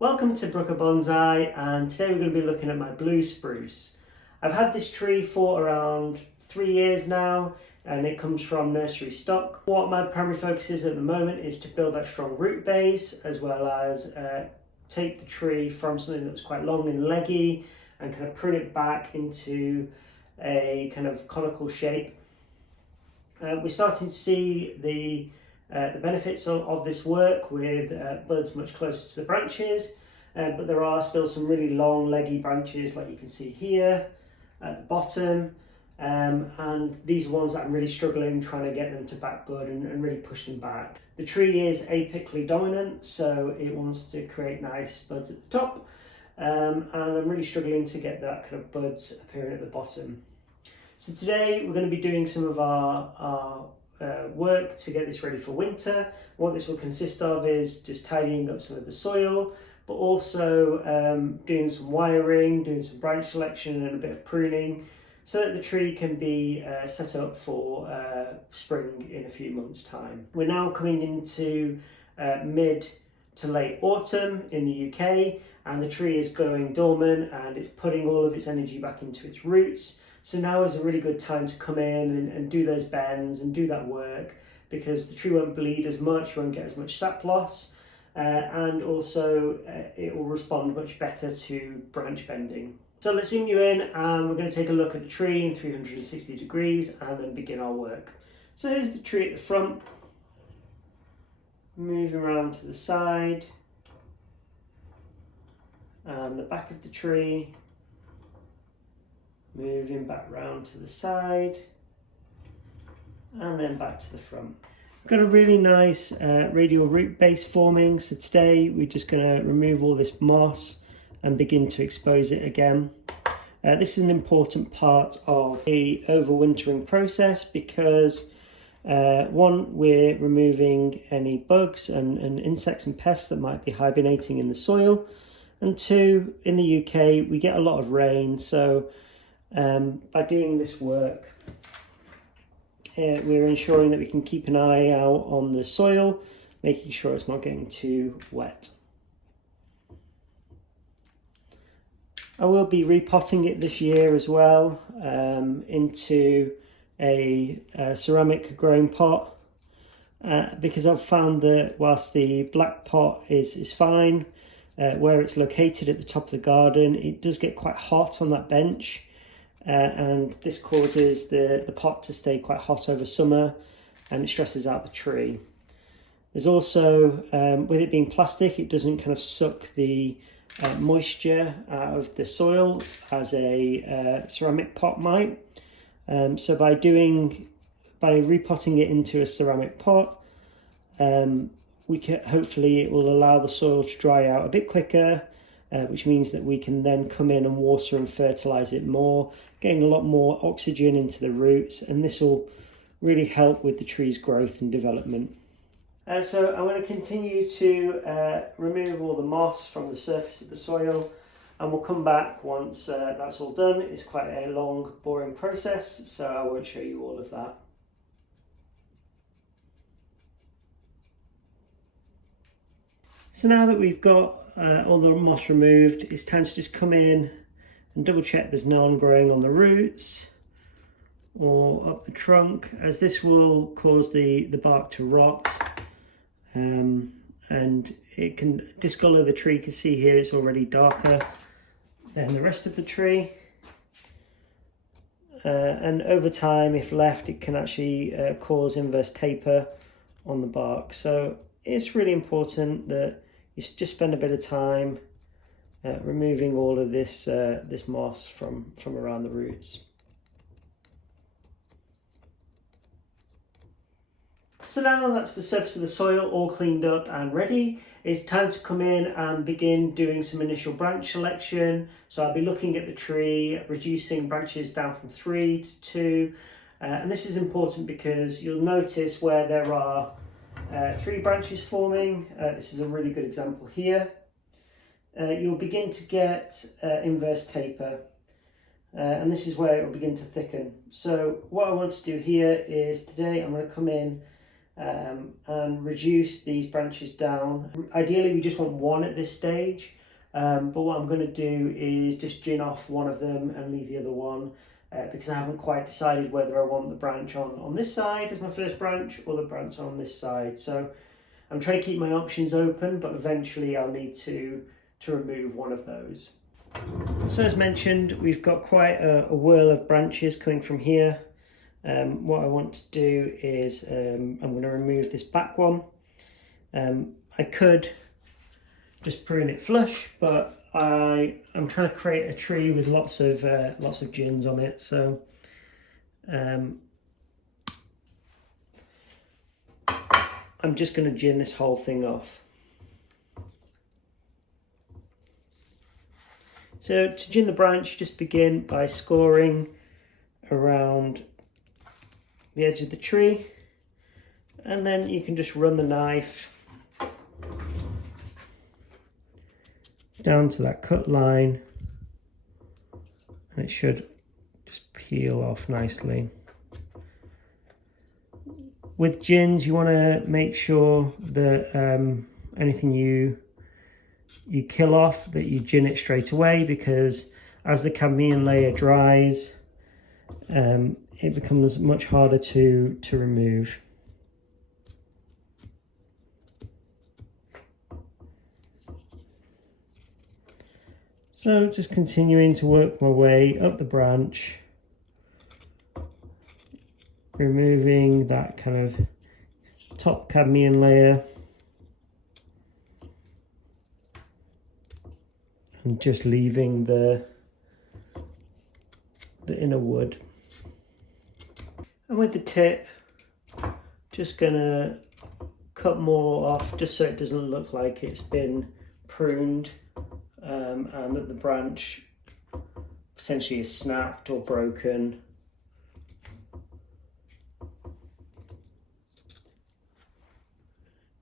Welcome to Brooker Bonsai, and today we're going to be looking at my blue spruce. I've had this tree for around 3 years now, and it comes from nursery stock. What my primary focus is at the moment is to build that strong root base, as well as take the tree from something that was quite long and leggy and kind of prune it back into a kind of conical shape. We're starting to see the benefits of this work with buds much closer to the branches, but there are still some really long leggy branches like you can see here at the bottom, and these are ones that I'm really struggling trying to get them to back bud and really push them back. The tree is apically dominant, so it wants to create nice buds at the top, and I'm really struggling to get that kind of buds appearing at the bottom. So today we're going to be doing some of our work to get this ready for winter. What this will consist of is just tidying up some of the soil, but also doing some wiring, doing some branch selection and a bit of pruning so that the tree can be set up for spring in a few months' time. We're now coming into mid to late autumn in the UK, and the tree is going dormant and it's putting all of its energy back into its roots. So now is a really good time to come in and do those bends and do that work, because the tree won't bleed as much, you won't get as much sap loss, and also it will respond much better to branch bending. So let's zoom you in, and we're going to take a look at the tree in 360 degrees and then begin our work. So here's the tree at the front, moving around to the side, and the back of the tree, moving back round to the side and then back to the front. We've got a really nice radial root base forming, so today we're just going to remove all this moss and begin to expose it again. This is an important part of the overwintering process because one, we're removing any bugs and insects and pests that might be hibernating in the soil, and two, in the UK we get a lot of rain, so by doing this work, we're ensuring that we can keep an eye out on the soil, making sure it's not getting too wet. I will be repotting it this year as well into a ceramic growing pot, because I've found that whilst the black pot is fine, where it's located at the top of the garden, it does get quite hot on that bench. And this causes the pot to stay quite hot over summer, and it stresses out the tree. There's also, with it being plastic, it doesn't kind of suck the moisture out of the soil as a ceramic pot might. So by repotting it into a ceramic pot, hopefully it will allow the soil to dry out a bit quicker, which means that we can then come in and water and fertilise it more, getting a lot more oxygen into the roots, and this will really help with the tree's growth and development. So I'm going to continue to remove all the moss from the surface of the soil, and we'll come back once that's all done. It's quite a long, boring process, so I won't show you all of that. So now that we've got all the moss removed, it's time to just come in and double check there's none growing on the roots or up the trunk, as this will cause the bark to rot, and it can discolour the tree. You can see here it's already darker than the rest of the tree, and over time, if left, it can actually cause inverse taper on the bark. So it's really important that you just spend a bit of time removing all of this moss from around the roots. So now that's the surface of the soil all cleaned up and ready, it's time to come in and begin doing some initial branch selection. So I'll be looking at the tree, reducing branches down from 3 to 2, and this is important because you'll notice where there are 3 branches forming, this is a really good example here, you'll begin to get inverse taper, and this is where it will begin to thicken. So what I want to do here is today I'm going to come in and reduce these branches down. Ideally we just want one at this stage, but what I'm going to do is just gin off one of them and leave the other one, because I haven't quite decided whether I want the branch on this side as my first branch or the branch on this side. So I'm trying to keep my options open, but eventually I'll need to remove one of those. So as mentioned, we've got quite a whirl of branches coming from here. What I want to do is I'm going to remove this back one. I could just prune it flush, but I'm trying to create a tree with lots of gins on it. So I'm just going to gin this whole thing off. So to gin the branch, just begin by scoring around the edge of the tree, and then you can just run the knife down to that cut line, and it should just peel off nicely. With gins, you want to make sure that anything you kill off, that you gin it straight away, because as the cadmium layer dries, it becomes much harder to remove. So just continuing to work my way up the branch, removing that kind of top cadmium layer and just leaving the inner wood. And with the tip, just gonna cut more off just so it doesn't look like it's been pruned, and that the branch potentially is snapped or broken.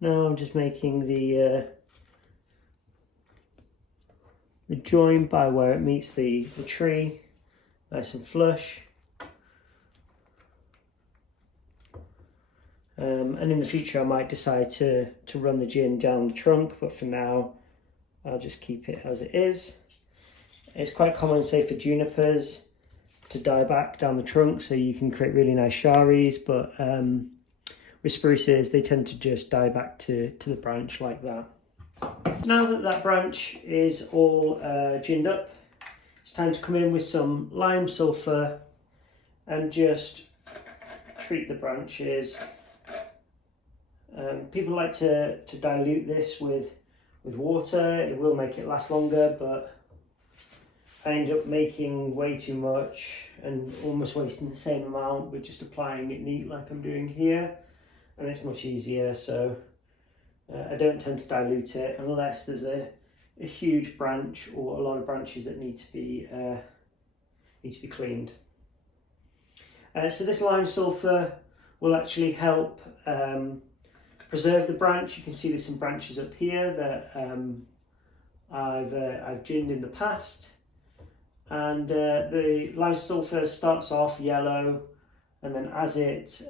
Now I'm just making the join by where it meets the tree, nice and flush. And in the future I might decide to run the gin down the trunk, but for now I'll just keep it as it is. It's quite common, say for junipers, to die back down the trunk so you can create really nice sharis, but with spruces they tend to just die back to the branch like that. Now that branch is all ginned up, it's time to come in with some lime sulphur and just treat the branches. People like to dilute this with water. It will make it last longer, but I end up making way too much and almost wasting the same amount with just applying it neat like I'm doing here, and it's much easier. So I don't tend to dilute it unless there's a huge branch or a lot of branches that need to be cleaned. So this lime sulphur will actually help preserve the branch. You can see there's some branches up here that I've ginned in the past, and the lime sulphur starts off yellow, and then as it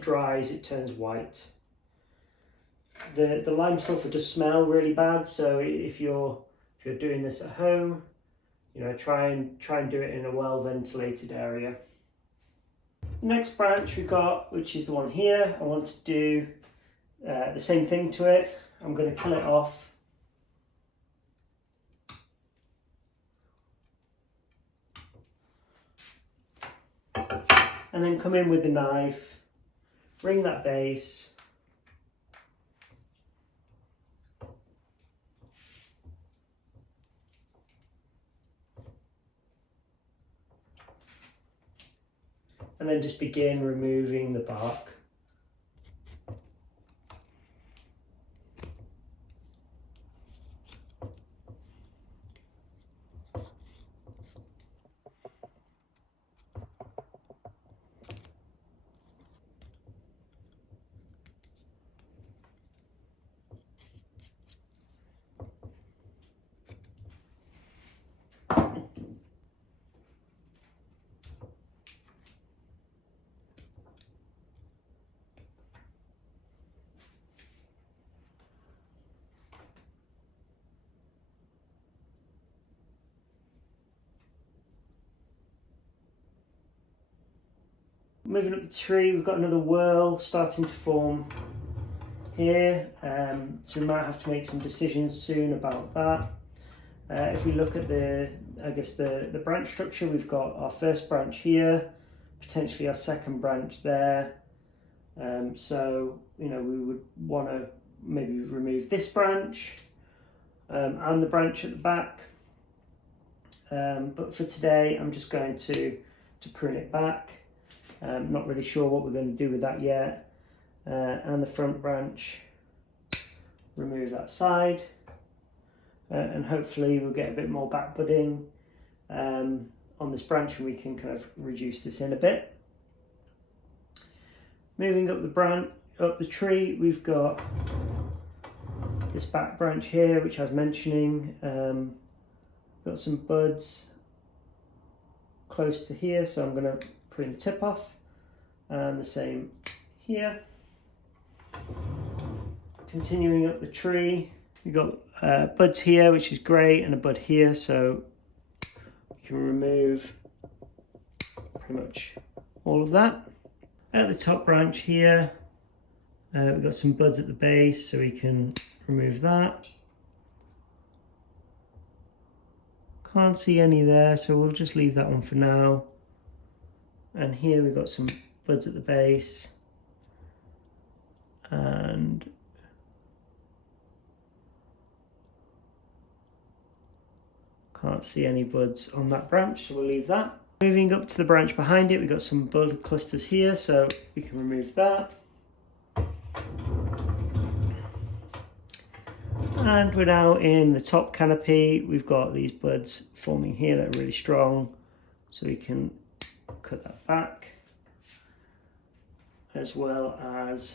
dries it turns white. The lime sulphur does smell really bad, so if you're doing this at home, you know, try and do it in a well ventilated area. The next branch we've got, which is the one here, I want to do the same thing to it. I'm going to kill it off. And then come in with the knife, bring that base, and then just begin removing the bark. Moving up the tree, we've got another whorl starting to form here, so we might have to make some decisions soon about that. If we look at the branch structure, we've got our first branch here, potentially our second branch there. So we would want to maybe remove this branch and the branch at the back. But for today, I'm just going to prune it back. Not really sure what we're going to do with that yet. And the front branch, remove that side, and hopefully we'll get a bit more back budding on this branch, and we can kind of reduce this in a bit. Moving up the tree, we've got this back branch here, which I was mentioning. Got some buds close to here, so I'm going to prune the tip off, and the same here. Continuing up the tree, we've got buds here, which is great, and a bud here, so we can remove pretty much all of that. At the top branch here, we've got some buds at the base, so we can remove that. Can't see any there, so we'll just leave that one for now. And here we've got some buds at the base, and can't see any buds on that branch, so we'll leave that. Moving up to the branch behind it, we've got some bud clusters here, so we can remove that. And we're now in the top canopy. We've got these buds forming here that are really strong, so we can cut that back, as well as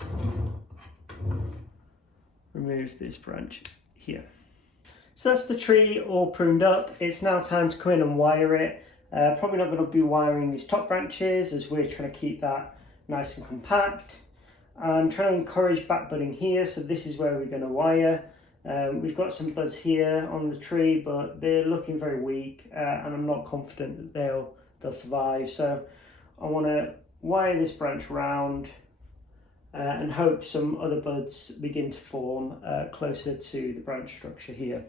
remove this branch here. So that's the tree all pruned up. It's now time to come in and wire it. Probably not going to be wiring these top branches, as we're trying to keep that nice and compact. I'm trying to encourage back budding here, so this is where we're going to wire. We've got some buds here on the tree, but they're looking very weak, and I'm not confident that they'll survive. So I want to wire this branch round and hope some other buds begin to form closer to the branch structure here.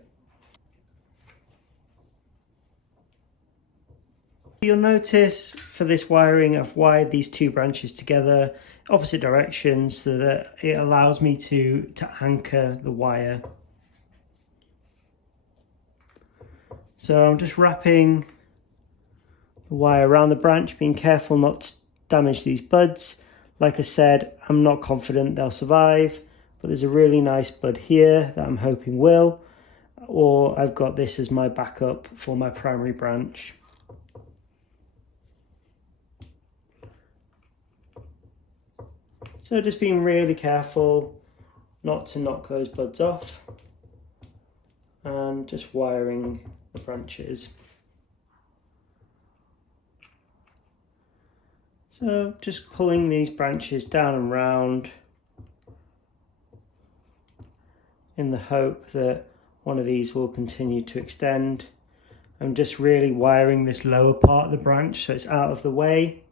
You'll notice for this wiring, I've wired these two branches together opposite directions so that it allows me to anchor the wire. So I'm just wrapping the wire around the branch, being careful not to damage these buds. Like I said, I'm not confident they'll survive, but there's a really nice bud here that I'm hoping will, or I've got this as my backup for my primary branch. So just being really careful not to knock those buds off, and just wiring the branches. So just pulling these branches down and round in the hope that one of these will continue to extend. I'm just really wiring this lower part of the branch so it's out of the way.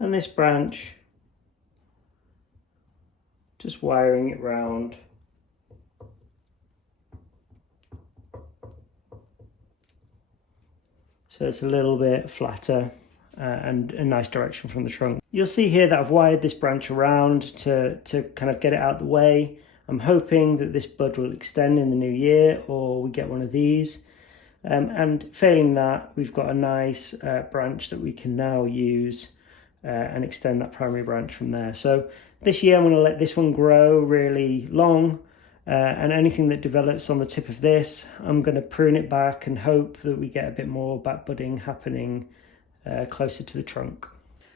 And this branch, just wiring it round. So it's a little bit flatter and a nice direction from the trunk. You'll see here that I've wired this branch around to kind of get it out of the way. I'm hoping that this bud will extend in the new year, or we get one of these. And failing that, we've got a nice branch that we can now use and extend that primary branch from there. So this year I'm going to let this one grow really long, and anything that develops on the tip of this, I'm going to prune it back and hope that we get a bit more back budding happening closer to the trunk.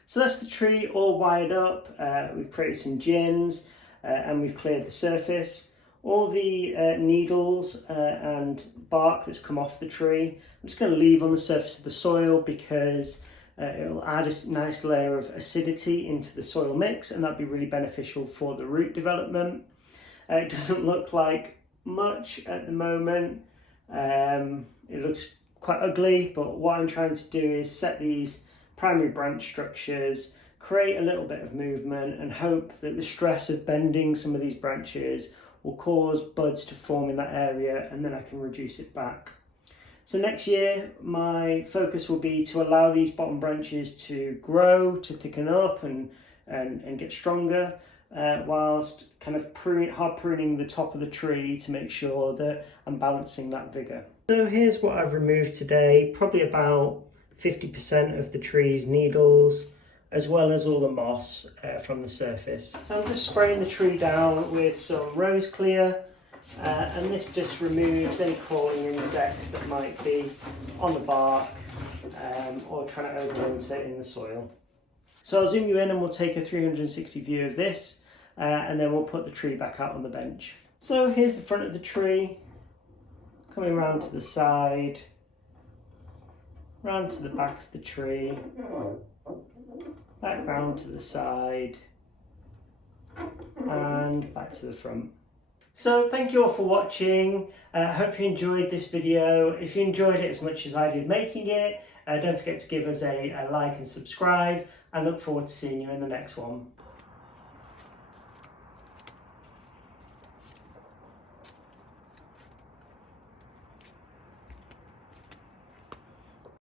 So that's the tree all wired up. We've created some gins and we've cleared the surface. All the needles and bark that's come off the tree, I'm just going to leave on the surface of the soil because it'll add a nice layer of acidity into the soil mix, and that'd be really beneficial for the root development. It doesn't look like much at the moment. It looks quite ugly, but what I'm trying to do is set these primary branch structures, create a little bit of movement, and hope that the stress of bending some of these branches will cause buds to form in that area, and then I can reduce it back. So next year my focus will be to allow these bottom branches to grow, to thicken up and get stronger, whilst kind of hard pruning the top of the tree to make sure that I'm balancing that vigour. So here's what I've removed today, probably about 50% of the tree's needles, as well as all the moss from the surface. So I'm just spraying the tree down with some rose clear, and this just removes any crawling insects that might be on the bark or trying to overwinter in the soil. So I'll zoom you in and we'll take a 360 view of this, and then we'll put the tree back out on the bench. So here's the front of the tree, coming around to the side, round to the back of the tree, back round to the side, and back to the front. So thank you all for watching. I hope you enjoyed this video. If you enjoyed it as much as I did making it, don't forget to give us a like and subscribe, and look forward to seeing you in the next one.